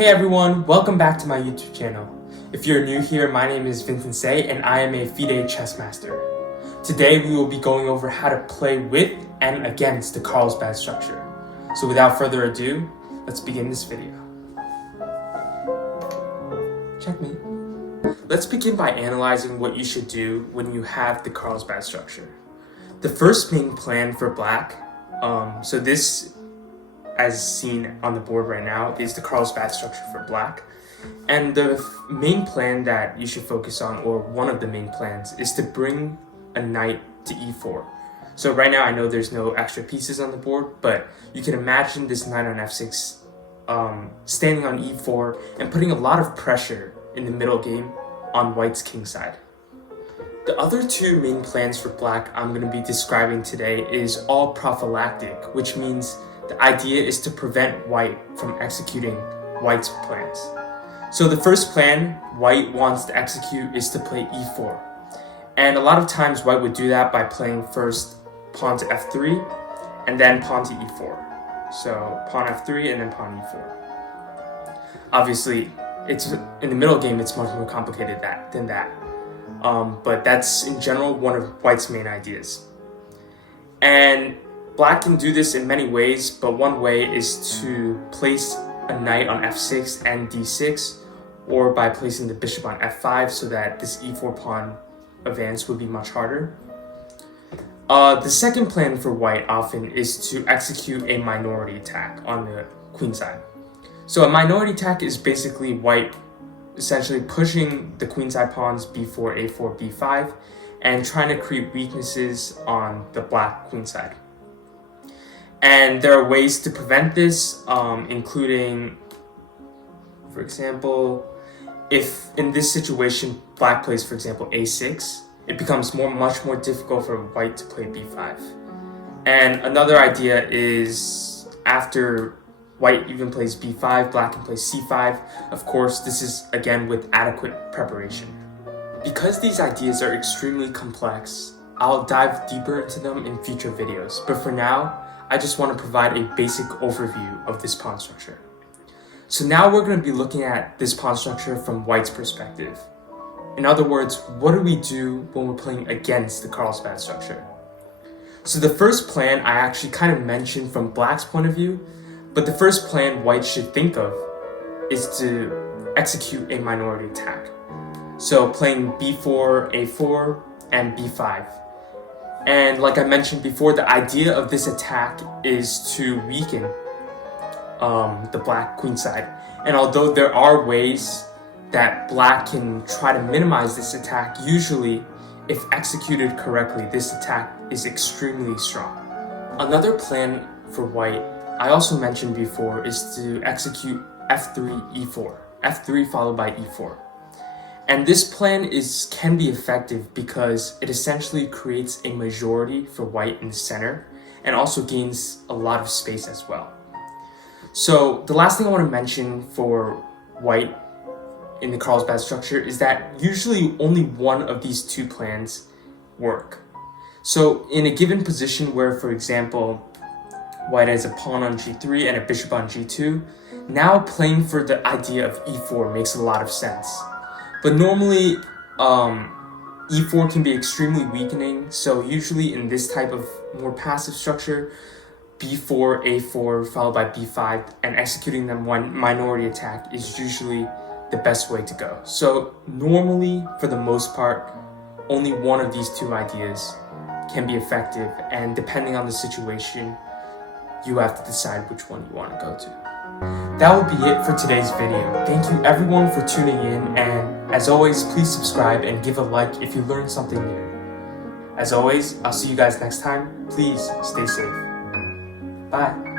Hey everyone, welcome back to my YouTube channel. If you're new here, my name is Vincent Say and I am a FIDE chess master. Today we will be going over how to play with and against the Carlsbad structure. So without further ado, let's begin this video. Checkmate. Let's begin by analyzing what you should do when you have the Carlsbad structure. The first main plan for black, so this as seen on the board right now is the Carlsbad structure for black. And the main plan that you should focus on, or one of the main plans, is to bring a knight to e4. So right now I know there's no extra pieces on the board, but you can imagine this knight on f6 standing on e4 and putting a lot of pressure in the middle game on white's king side. The other two main plans for black I'm going to be describing today is all prophylactic, which means the idea is to prevent white from executing white's plans. So the first plan white wants to execute is to play e4. And a lot of times white would do that by playing first pawn to f3 and then pawn to e4. So pawn f3 and then pawn e4. Obviously, it's in the middle game it's much more complicated than that. But that's in general one of white's main ideas. And black can do this in many ways, but one way is to place a knight on f6 and d6, or by placing the bishop on f5 so that this e4 pawn advance would be much harder. The second plan for white often is to execute a minority attack on the queen side. So a minority attack is basically white essentially pushing the queenside pawns b4, a4, b5, and trying to create weaknesses on the black queenside. And there are ways to prevent this, including, for example, if in this situation black plays, for example, a6, it becomes much more difficult for white to play b5. And another idea is after white even plays b5, black can play c5. Of course, this is again with adequate preparation. Because these ideas are extremely complex, I'll dive deeper into them in future videos. But for now, I just want to provide a basic overview of this pawn structure. So now we're going to be looking at this pawn structure from white's perspective. In other words, what do we do when we're playing against the Carlsbad structure? So the first plan I actually kind of mentioned from black's point of view, but the first plan white should think of is to execute a minority attack. So playing b4, a4, and b5. And like I mentioned before, the idea of this attack is to weaken the black queen side. And although there are ways that black can try to minimize this attack, usually, if executed correctly, this attack is extremely strong. Another plan for white I also mentioned before is to execute f3, e4. f3 followed by e4. And this plan can be effective because it essentially creates a majority for white in the center and also gains a lot of space as well. So the last thing I want to mention for white in the Carlsbad structure is that usually only one of these two plans work. So in a given position where, for example, white has a pawn on g3 and a bishop on g2, now playing for the idea of e4 makes a lot of sense. But normally, e4 can be extremely weakening, so usually in this type of more passive structure, b4, a4, followed by b5, and executing them one minority attack is usually the best way to go. So normally, for the most part, only one of these two ideas can be effective, and depending on the situation, you have to decide which one you want to go to. That will be it for today's video. Thank you everyone for tuning in, and as always, please subscribe and give a like if you learned something new. As always, I'll see you guys next time. Please stay safe. Bye.